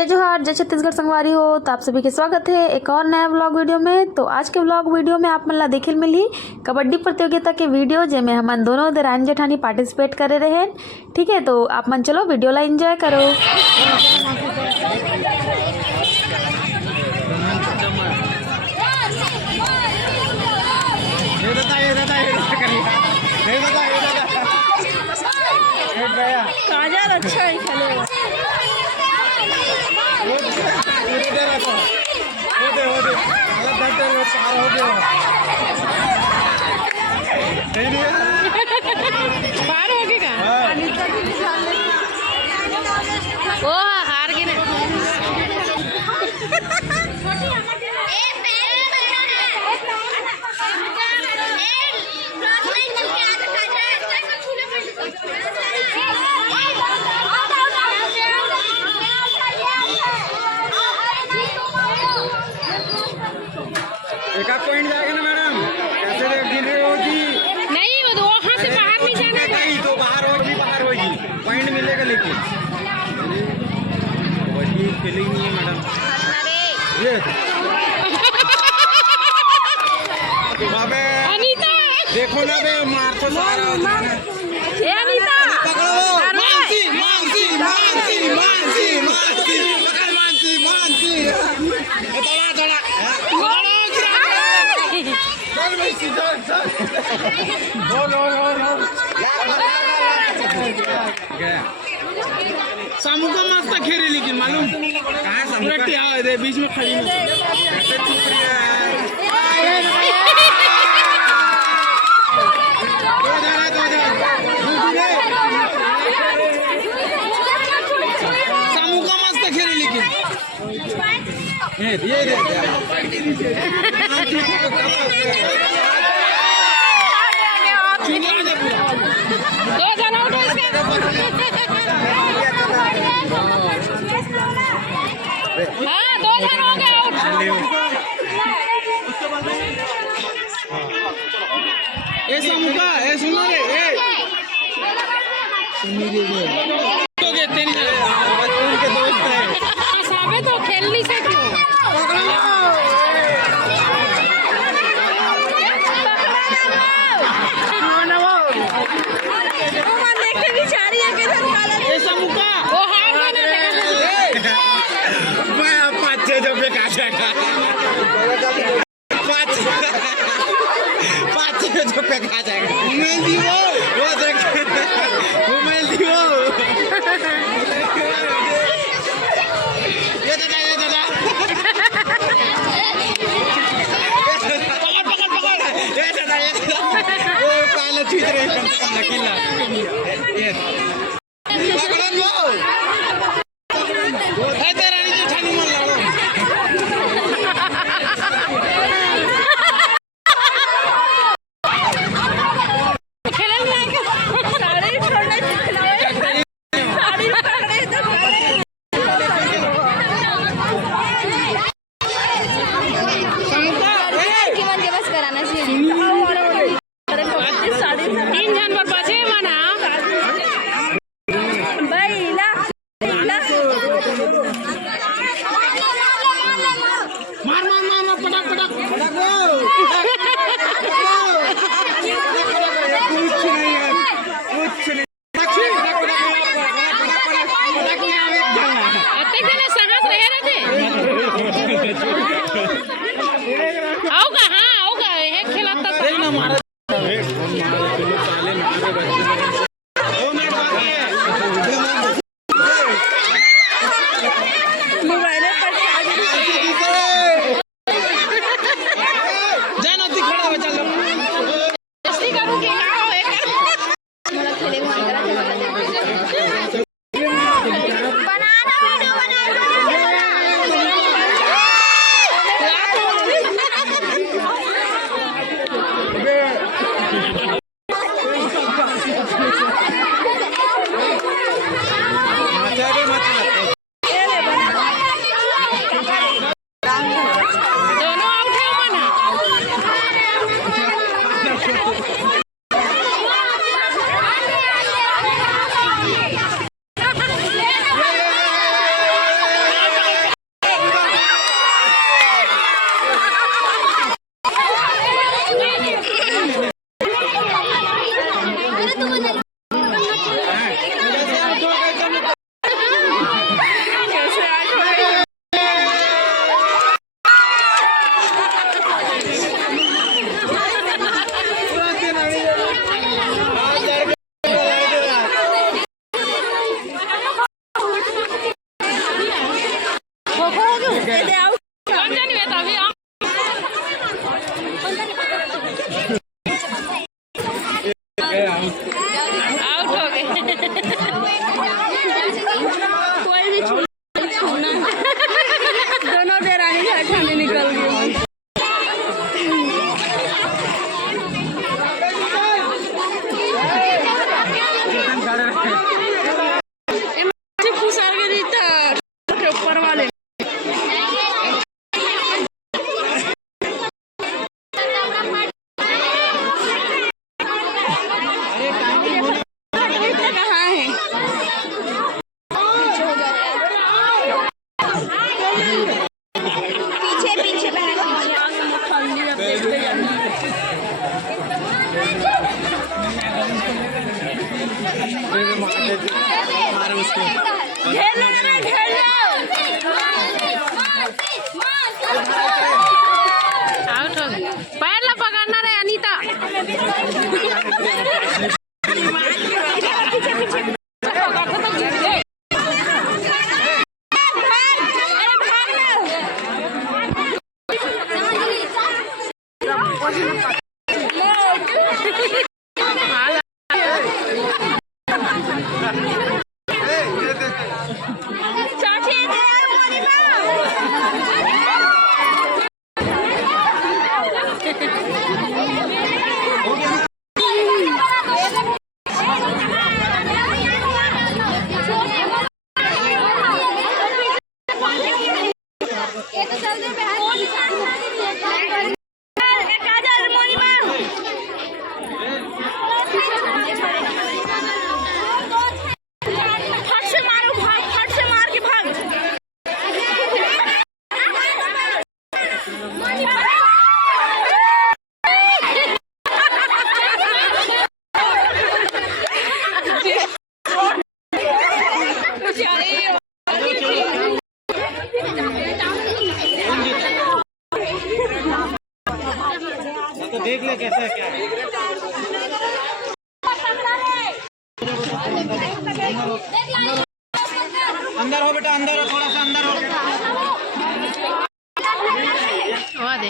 जय जोहार, जय छत्तीसगढ़ संगवारी हो। तो आप सभी के स्वागत है एक और नया व्लॉग वीडियो में। तो आज के व्लॉग वीडियो में आप मन ला देखे मिली कबड्डी प्रतियोगिता के वीडियो जेमे हमन दोनों देरानी जेठानी पार्टिसिपेट करे रहे। ठीक है, तो आप मन चलो वीडियो ला एंजॉय करो। काजल अच्छा है खेले पार हो गया वो हार गई ना। एक आध पॉइंट जाएगा ना मैडम, कैसे गिन रहे हो जी? नहीं वो वहाँ से बाहर नहीं जाना है। नहीं तो बाहर होगी, बाहर होगी, पॉइंट मिलेगा लेकिन वही फीलिंग नहीं है मैडम। ये बाबे अनीता देखो ना बे, मार तो सारा ए अनीता पकड़ो। मानसी मानसी मानसी मानसी मानसी पकड़ मानसी मानसी थोड़ा थोड़ा सामू का मस्त खेले, लेकिन मालूम कहाँ सामू का बीच में खड़ी ऐसे चुप रही है। सामू का मस्त खेले, लेकिन ये दे दो जन आउट हो इसमें। हाँ 2 जन हो गए आउट। ए सामुका ए सुनो रे ए सुनी रे तो के तेरी बचपन के दोस्त है साबे तो खेल नहीं सकते। वो हार मैं 5-6 जो पे काट जाएगा, 5-6 जो पे काट जाएगा। मैं दियो वो देख वो मैं दियो ये दादा पकड़ ये दादा वो पहले चीज रहे नकीला ये पकड़ लो है तेरा नीचे छानी मन लाओ। कराना चाहिए। 3 जन पर बचे ढेर लगा रहा है, ढेर आउट हो गया। पैर ला पकड़ना रे अनीता। तो देख ले कैसा है क्या है। अंदर हो बेटा, अंदर हो, थोड़ा सा अंदर हो। दे